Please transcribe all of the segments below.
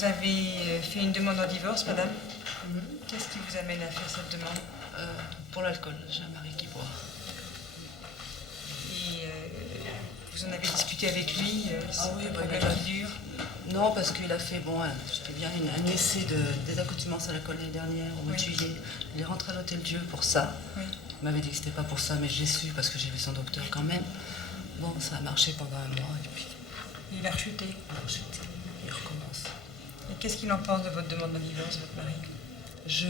Vous avez fait une demande en divorce, madame? Qu'est-ce qui vous amène à faire cette demande? Pour l'alcool, j'ai un mari qui boit. Et vous en avez discuté avec lui? Ah oui, un bah, problème qui dure? Non, parce qu'il a fait, je fais bien un essai de désaccoutumance à l'alcool l'année dernière, au mois de juillet. Il est rentré à l'Hôtel Dieu pour ça. Oui. Il m'avait dit que c'était pas pour ça, mais j'ai su parce que j'ai vu son docteur quand même. Bon, ça a marché pendant un mois et puis Il a rechuté. il recommence. Et qu'est-ce qu'il en pense de votre demande de divorce, votre mari? Je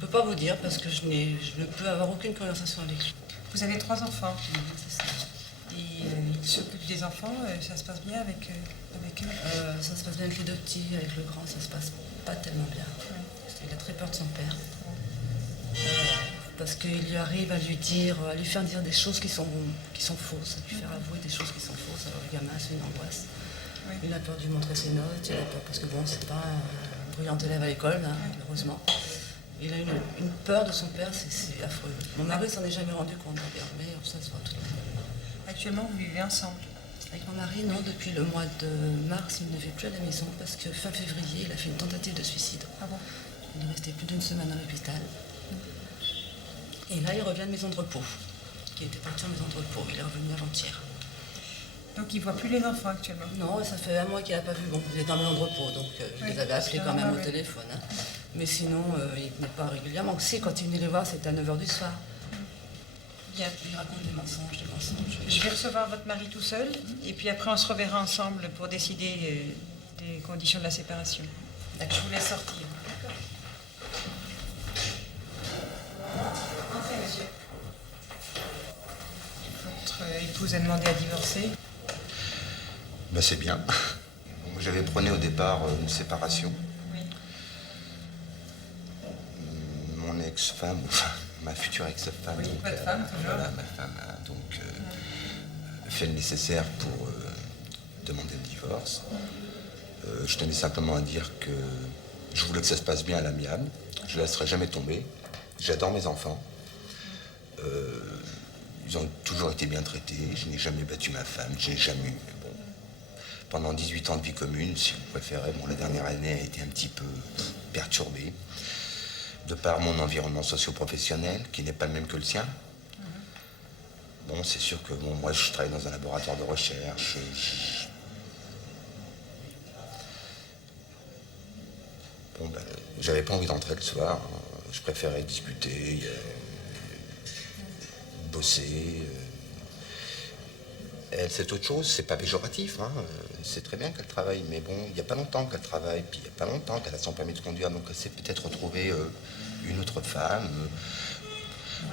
peux pas vous dire parce que je ne peux avoir aucune conversation avec lui. Vous avez 3 enfants. C'est ça. Et il s'occupe des enfants, ça se passe bien avec eux? Ça se passe bien avec les deux petits, avec le grand, ça se passe pas tellement bien. Ouais. Parce qu'il a très peur de son père. Parce qu'il lui arrive à lui faire dire des choses qui sont fausses, à lui faire avouer des choses qui sont fausses. Alors le gamin, c'est une angoisse. Oui. Il a peur de lui montrer ses notes, il a peur parce que bon, c'est pas un brillant élève à l'école, hein, heureusement. Il a une peur de son père, c'est affreux. Mon mari s'en est jamais rendu compte d'ailleurs, mais ça se voit tout de même. Actuellement, vous vivez ensemble? Avec mon mari, non, depuis le mois de mars, il ne vit plus à la maison parce que fin février, il a fait une tentative de suicide. Ah bon? Il est resté plus d'une semaine à l'hôpital. Et là, il revient de maison de repos, qui était parti en maison de repos. Il est revenu avant-hier. Donc il ne voit plus les enfants actuellement? Non, ça fait un mois qu'il n'a pas vu. Bon, il est en maison de repos, donc je les avais appelés quand même au téléphone. Hein. Mais sinon, il n'est pas régulièrement. Si, quand il venait les voir, c'était à 9h du soir. Bien. Il raconte des mensonges. Je vais recevoir votre mari tout seul, et puis après on se reverra ensemble pour décider des conditions de la séparation. Je vous laisse sortir. Entrez, monsieur. Votre épouse a demandé à divorcer. Ben, c'est bien. Moi, j'avais prôné au départ une séparation. Oui. Mon ex-femme, enfin, ma future ex-femme, Oui, donc, votre femme, toujours. voilà, ma femme a donc fait le nécessaire pour demander le divorce. Je tenais simplement à dire que je voulais que ça se passe bien à l'amiable. Je ne laisserai jamais tomber. J'adore mes enfants. Ils ont toujours été bien traités. Je n'ai jamais battu ma femme. Je n'ai jamais eu. Bon, pendant 18 ans de vie commune, si vous préférez, bon, la dernière année a été un petit peu perturbée de par mon environnement socio-professionnel, qui n'est pas le même que le sien. Bon, c'est sûr que bon, moi, je travaille dans un laboratoire de recherche. Bon, ben, j'avais pas envie d'entrer le soir. Je préférais discuter, bosser. Elle, c'est autre chose, c'est pas péjoratif. Hein. C'est très bien qu'elle travaille, mais bon, il n'y a pas longtemps qu'elle travaille, puis il n'y a pas longtemps qu'elle a son permis de conduire, donc elle s'est peut-être retrouvée une autre femme.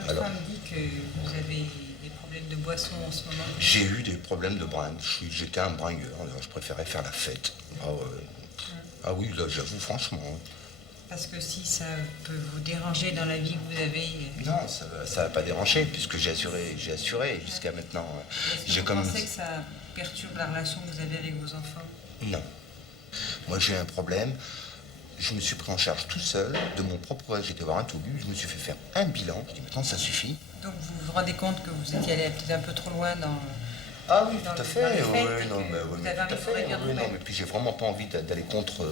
Votre femme dit que vous avez des problèmes de boisson en ce moment. J'ai eu des problèmes de bringue. J'étais un bringueur, je préférais faire la fête. Ah oui, là, j'avoue, franchement. Parce que si ça peut vous déranger dans la vie que vous avez... Non, ça va pas déranger, puisque j'ai assuré jusqu'à maintenant. Est-ce que vous pensez que ça perturbe la relation que vous avez avec vos enfants? Non. Moi, j'ai un problème. Je me suis pris en charge tout seul, de mon propre... J'étais voir un toubu, je me suis fait faire un bilan. Je dis, maintenant, ça suffit. Donc, vous vous rendez compte que vous étiez allé peut-être un peu trop loin dans... Ah oui, tout à fait. Oui, non, mais tout à fait. Oui, non, mais puis j'ai vraiment pas envie d'aller contre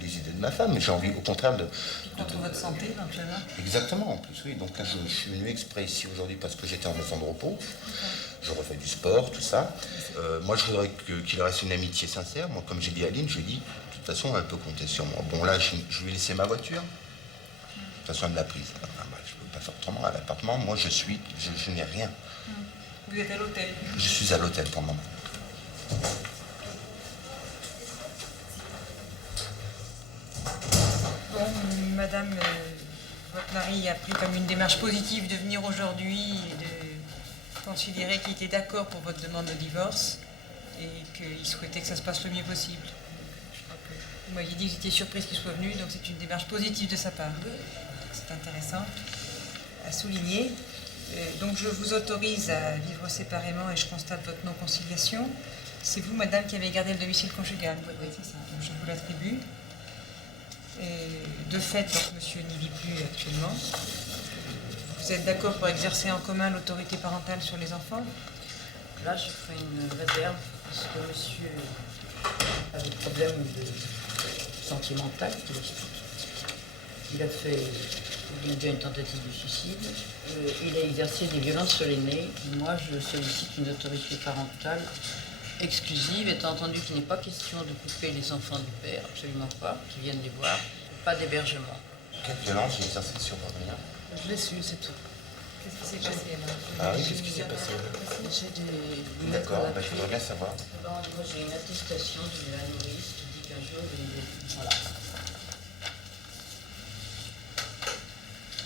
les idées de ma femme, mais j'ai envie, au contraire, de... Contre votre santé, éventuellement. Exactement, en plus, oui. Donc là, je suis venu exprès ici aujourd'hui parce que j'étais en maison de repos. Je refais du sport, tout ça. Moi, je voudrais qu'il reste une amitié sincère. Moi, comme j'ai dit à Aline, je lui ai dit, de toute façon, elle peut compter sur moi. Bon, là, je lui ai laissé ma voiture. De toute façon, elle me l'a prise. Enfin, je ne peux pas faire autrement. À l'appartement, moi, je n'ai rien. Vous êtes à l'hôtel? Je suis à l'hôtel pour le moment. Bon, madame, votre mari a pris comme une démarche positive de venir aujourd'hui et de considérer qu'il était d'accord pour votre demande de divorce et qu'il souhaitait que ça se passe le mieux possible. Vous m'aviez dit que vous étiez surprise qu'il soit venu, donc c'est une démarche positive de sa part. C'est intéressant à souligner. Donc je vous autorise à vivre séparément et je constate votre non-conciliation. C'est vous, madame, qui avez gardé le domicile conjugal. Oui, c'est ça. Donc je vous l'attribue. De fait, donc, monsieur n'y vit plus actuellement. Vous êtes d'accord pour exercer en commun l'autorité parentale sur les enfants? Là, je ferai une réserve parce que monsieur a des problèmes sentimentale, qu'il explique. Il a fait, il a déjà une tentative de suicide. Il a exercé des violences sur l'aîné. Moi, je sollicite une autorité parentale exclusive, étant entendu qu'il n'est pas question de couper les enfants du père, absolument pas, qui viennent les voir, pas d'hébergement. Quelle violence j'ai exercée sur Aurélien? Je l'ai su, c'est tout. Qu'est-ce qui s'est passé alors? Ah oui, qu'est-ce qui s'est passé? J'ai des... D'accord, bah, je voudrais bien savoir. Moi, j'ai une attestation de la nourrice qui dit qu'un jour, voilà.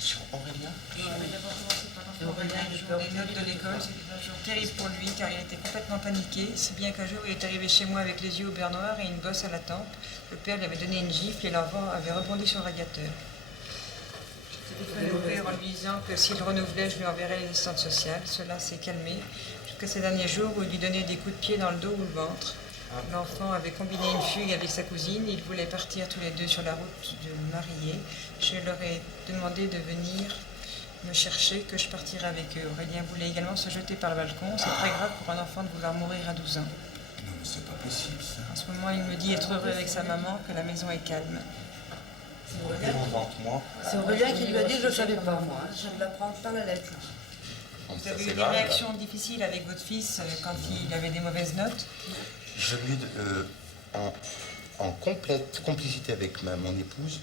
Sur Aurélien? On va d'abord commencer par l'enfant Aurélien, le jour des notes de l'école. C'était un jour terrible pour lui car il était complètement paniqué, si bien qu'un jour il est arrivé chez moi avec les yeux au beurre noir et une bosse à la tempe. Le père lui avait donné une gifle et l'enfant avait rebondi sur le radiateur. J'ai téléphoné au père en lui disant que s'il renouvelait, je lui enverrais les assistantes sociales. Cela s'est calmé jusqu'à ces derniers jours où il lui donnait des coups de pied dans le dos ou le ventre. L'enfant avait combiné une fugue avec sa cousine. Ils voulaient partir tous les deux sur la route de Marié. Je leur ai demandé de venir me chercher, que je partirais avec eux. Aurélien voulait également se jeter par le balcon. C'est très grave pour un enfant de vouloir mourir à 12 ans. Non, mais c'est pas possible, ça. En ce moment, il me dit être heureux avec sa maman, que la maison est calme. Moi. C'est Aurélien qui lui a dit, je ne savais pas, moi. Je viens de l'apprendre par la lettre. Vous avez eu des réactions difficiles avec votre fils quand il avait des mauvaises notes? Je lui, en complète complicité avec mon épouse,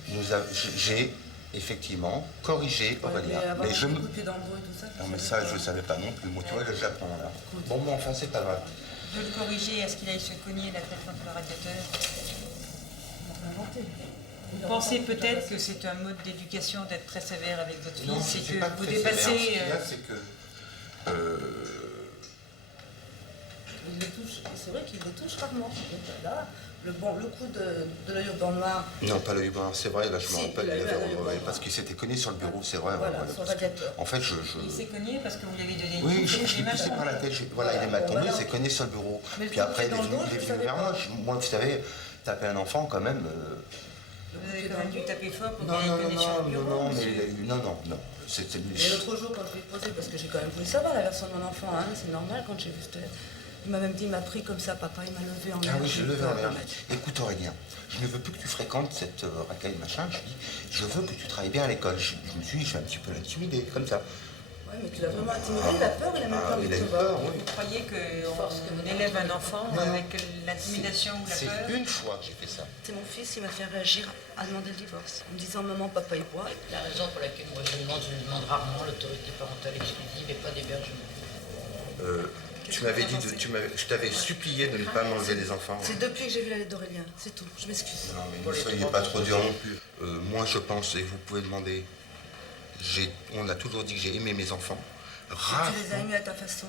j'ai effectivement corrigé Aurélien. Mais je me... Non, mais ça, je ne savais pas non plus. Moi, tu vois, j'apprends là. Bon, mais enfin, c'est pas grave. De le corriger, est-ce qu'il aille se cogner la tête contre le radiateur? Vous pensez peut-être que c'est un mode d'éducation d'être très sévère avec votre fils, Non, c'est c'est que pas vous très dépassez... sévère. Ce qu'il y a, c'est que... Il le touche, c'est vrai qu'il le touche rarement. Là, le coup de l'œil au beurre noir. Non, pas l'œil noir, c'est vrai, là je me Si, rappelle, il a eu un œil au beurre parce qu'il s'était cogné sur le bureau, c'est vrai. Voilà, ouais, sur le parce que, radiateur. en fait, Il s'est cogné parce que vous lui avez donné une oui, gifle, je il l'ai est mal poussé tombé. par la tête, voilà, il est mal tombé, il s'est cogné sur le bureau. Puis après, il est venu vers moi. Moi, vous savez, taper un enfant, quand même... Vous avez quand même dû taper fort pour Non, qu'il ait non, cogné sur le bureau, non, mais monsieur. il a eu... Non. C'était... Et l'autre jour, quand je lui ai posé, parce que j'ai quand même voulu savoir la version de mon enfant, hein, c'est normal quand j'ai vu cette lettre. Il m'a même dit, il m'a pris comme ça, papa, il m'a levé en l'air. Ah oui, je l'ai levé en l'air. Écoute Aurélien, je ne veux plus que tu fréquentes cette racaille machin. Je dis, je veux que tu travailles bien à l'école. Je me suis dit, je vais un petit peu l'intimider, comme ça. Oui, mais tu l'as vraiment intimidé, il a peur, il a même peur il de a eu te peur, voir. oui. Vous croyez qu'on élève un enfant Non. avec l'intimidation ou la peur? C'est une fois que j'ai fait ça. C'est mon fils, il m'a fait réagir à demander le divorce. En me disant, maman, papa, il boit. La raison pour laquelle moi je demande rarement l'autorité parentale exclusive et pas d'hébergement. Tu m'avais dit, je t'avais supplié de ne pas m'enlever des enfants. C'est depuis que j'ai vu la lettre d'Aurélien, c'est tout, je m'excuse. Non, mais ne soyez pas trop dur non plus. Moi, je pense, et vous pouvez demander, on a toujours dit que j'ai aimé mes enfants. Rare. Tu les as aimés à ta façon.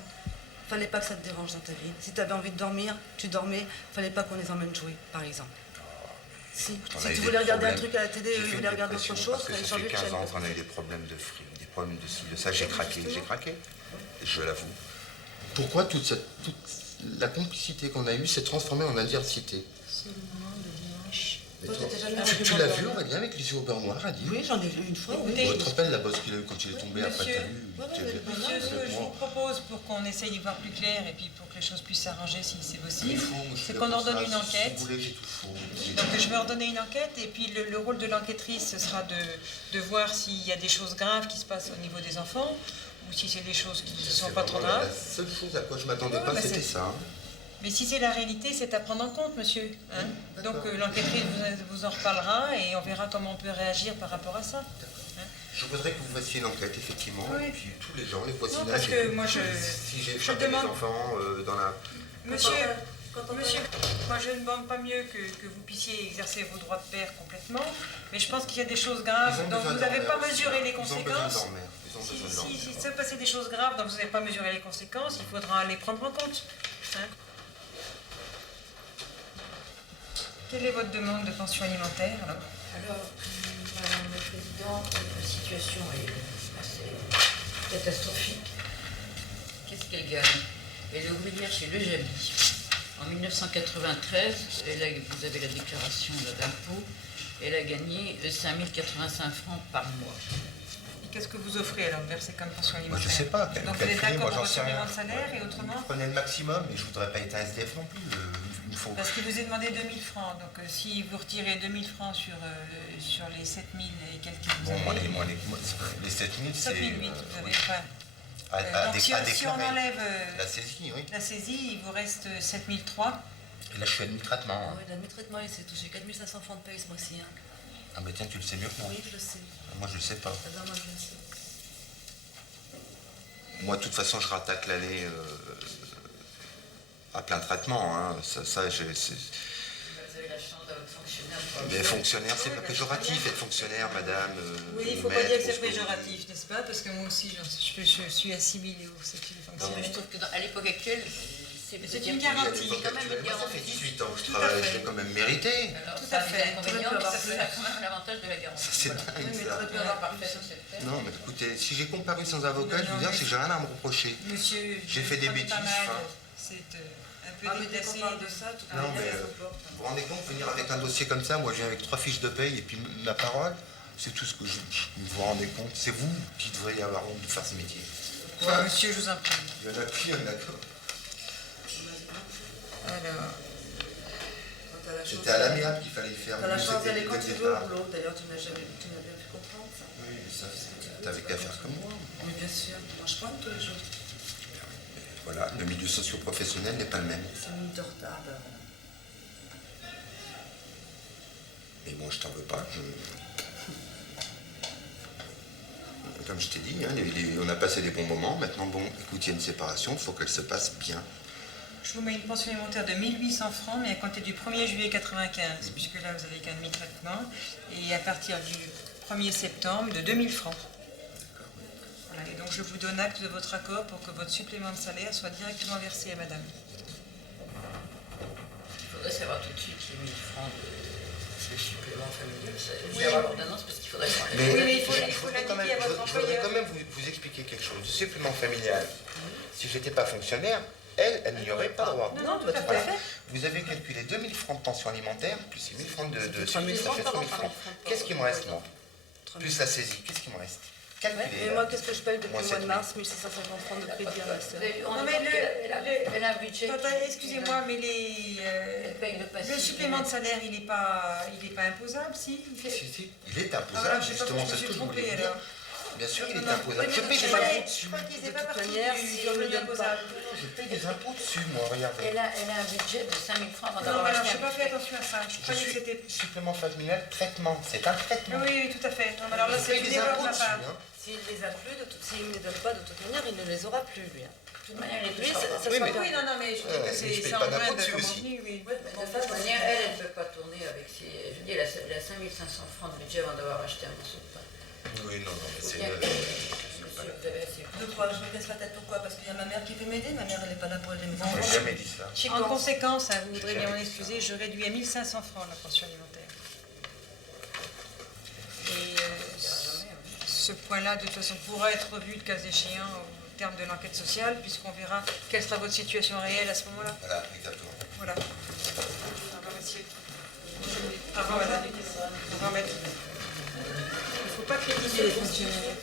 Fallait pas que ça te dérange dans ta vie. Si tu avais envie de dormir, tu dormais. Fallait pas qu'on les emmène jouer, par exemple. Si tu voulais regarder un truc à la télé, eux, ils voulaient regarder autre chose, parce que fallait ça fait changer de 15 chaîne. ans qu'on a eu des problèmes de fric, des problèmes de ci, de ça. J'ai craqué. Je l'avoue. Pourquoi toute la complicité qu'on a eue s'est transformée en adversité? C'est le moment de dimanche. Toi, t'étais jamais Tu l'as vu, Aurélien, avec les yeux au beurre noir, a dit? Oui, j'en ai vu une fois, oui. Écoutez, Tu te rappelles la bosse qu'il a eue quand il est tombé après monsieur. t'as vu? Monsieur, ce que je vous propose pour qu'on essaye d'y voir plus clair et puis pour que les choses puissent s'arranger si c'est possible, c'est qu'on ordonne une enquête. Si vous voulez, j'ai tout faux. Donc je vais ordonner une enquête et puis le rôle de l'enquêtrice, ce sera de voir s'il y a des choses graves qui se passent au niveau des enfants ou si c'est des choses qui ne sont pas trop graves. La seule chose à quoi je m'attendais Oui, pas, bah, c'était c'est- ça. Mais si c'est la réalité, c'est à prendre en compte, monsieur. Hein. D'accord. Donc l'enquêtrice vous en reparlera et on verra comment on peut réagir par rapport à ça. Je voudrais que vous fassiez une enquête, effectivement, Oui. et puis tous les gens, les voisinages. parce que et tout. moi, Si j'ai je frappé demande- les enfants dans la... Monsieur, moi je ne demande pas mieux que vous puissiez exercer vos droits de père complètement, mais je pense qu'il y a des choses graves Ils ont dont besoin vous de n'avez pas dormir. mesuré les Ils ont besoin de conséquences. dormir. Ils ont besoin de dormir. Si se passait des choses graves dont vous n'avez pas mesuré les conséquences, il faudra les prendre en compte. Hein. Quelle est votre demande de pension alimentaire alors? Alors, Madame la Présidente, la situation est assez catastrophique. Qu'est-ce qu'elle gagne? Elle est ouvrière chez Le Jabi. En 1993, vous avez la déclaration d'impôt, elle a gagné 5 085 francs par mois. Et qu'est-ce que vous offrez alors versé comme pension Moi, alimentaire? je sais pas. Donc vous êtes calculez, d'accord moi, pour j'en votre sais rien. supplément de salaire et autrement? Je prenais le maximum, mais je voudrais pas être un SDF non plus. Il me faut... Parce qu'il vous est demandé 2000 francs. Donc si vous retirez 2000 francs sur les 7000 et quelques que vous Bon, avez... les 7000, c'est... 7008, vous avez... Enfin, donc si on déclarer. enlève La saisie, oui. la saisie, il vous reste 7003. Et là, je suis admis traitement. Ah Hein. oui, l'admi-traitement, il s'est touché 4500 francs de paye ce mois-ci. Hein. Ah bah tiens, tu le sais mieux que moi. Oui, je le sais. Moi, je le sais pas. Ah ben, moi, je le sais. Moi, de toute façon, je rattaque l'année à plein traitement. Hein. Ça Vous avez la chance d'avoir fonctionnaire. mais fonctionnaire, c'est Oui, pas bah, péjoratif, être fonctionnaire, madame. Oui, il ne faut pas dire que c'est péjoratif, n'est-ce pas? Parce que moi aussi, je suis assimilée au statut de Non, mais fonctionnaire. je trouve qu'à l'époque actuelle, c'est une garantie. C'est quand même une Ça garantie. fait 18 ans que je Tout à travaille, fait. je l'ai quand même mérité. Alors, Tout ça à a des fait. inconvénients, Tout à mais ça fait. fait quand même l'avantage de la garantie. Ça, c'est Voilà. dingue, Oui, mais ça. très bien. Voilà, parfait sur cette terre. Non, mais écoutez, si j'ai comparu sans avocat, Non, je veux non, dire, mais- c'est que j'ai rien à me reprocher. Monsieur, J'ai je fait des prenais pas bêtises, mal. enfin. C'est un Ah, peu mais dès déplacé. qu'on parle de ça, tout le Non, monde mais, se porte. Vous vous rendez compte, venir avec un dossier comme ça, moi je viens avec 3 fiches de paye et puis ma parole, c'est tout ce que je... Vous vous rendez compte, c'est vous qui devriez avoir honte de faire ce métier. Ouais, monsieur, je vous en prie. Il y en a plus, il y en a que... Alors, T'as la chance C'était à l'amiable qu'il fallait le faire. T'as la Nous, chance c'était d'aller quand dès tu le veux au départ. boulot. D'ailleurs, tu n'as bien pu comprendre ça. Oui, mais ça, t'avais qu'à faire comme moi. Oui, bien sûr. Moi, je pointe tous les jours. Voilà, le milieu socio-professionnel n'est pas le même. 5 minutes de retard. Ben, Mais bon, je t'en veux pas. Comme je t'ai dit, hein, on a passé des bons moments. Maintenant, bon, écoute, il y a une séparation, il faut qu'elle se passe bien. je vous mets une pension alimentaire de 1800 francs, mais à compter du 1er juillet 95, puisque là, vous avez qu'un demi-traitement, et à partir du 1er septembre, de 2000 francs. Voilà, et donc, je vous donne acte de votre accord pour que votre supplément de salaire soit directement versé à madame. Il faudrait savoir tout de suite les 1000 francs de supplément familial. Je Oui. vais avoir l'ordonnance parce qu'il faudrait qu'on les... Oui, mais il faut je voudrais quand l'indiquer à votre je voudrais employeur. quand même vous expliquer quelque chose. Le supplément familial, si je n'étais pas fonctionnaire, elle n'y aurait pas droit. Non, tout à Voilà. fait. Vous avez calculé 2000 francs de pension alimentaire, plus les 1000 francs de 3000 ça fait francs, 3000 francs. Qu'est-ce qui me reste, moi 3000. Plus la saisie, qu'est-ce qui me reste Ouais, Calculez. mais moi, qu'est-ce que je paye depuis Moi, le mois de 7000. mars 1650 francs de crédit à ma sœur. Non, mais Elle a un budget. Attendez, excusez-moi, mais Elle paye le passif. le supplément de salaire, il n'est pas imposable, si? Si, il est Ah, imposable, voilà, je sais pas justement, pourquoi c'est je ce que me suis je voulais trompée, vous dire. alors. Bien sûr, il est Non, imposable. oui, Je mais paye je des croyais- impôts dessus. Je crois qu'ils faisaient De pas toute partie manière, du si on ne revenu donne pas- imposable. Je paye des impôts dessus, moi, regardez. Elle a un budget de 5000 francs avant Non, d'avoir mais alors, acheté je n'ai un pas fait budget. attention à ça. Je Je croyais que suis c'était... supplément familial, traitement. C'est un traitement. Oui, oui, tout à fait. Non, mais alors là, Je c'est paye une des erreur de impôts ma dessus. part. Hein. S'il ne les a plus, s'il ne les donne pas, de toute manière, il ne les aura plus, lui. hein. De toute manière, elle est Lui, plus ça Oui, sera mais- pas- Oui, non, mais je dis Ouais, que je c'est paye en pas train d'impôt de dessus comme aussi. revenu, oui. Ouais, De toute manière, elle ne peut pas tourner avec ses... Je dis, elle a 5500 francs de budget avant d'avoir acheté un morceau de pain. Oui, non, non, mais c'est... Bien que, monsieur, vous avez assez... De quoi? Je me casse la tête, pourquoi? Parce qu'il y a ma mère qui veut m'aider. Ma mère, elle n'est pas là pour aider mes J'ai enfants. jamais dit ça. En conséquence, hein, vous voudrez bien m'en excuser, je réduis à 1500 francs la pension alimentaire. Et ce point-là, de toute façon, pourra être revu le cas échéant au terme de l'enquête sociale, puisqu'on verra quelle sera votre situation réelle à ce moment-là. Voilà, exactement. Voilà. Au revoir, monsieur. Au revoir, madame. Au revoir, maître. Il ne faut pas critiquer les fonctionnaires.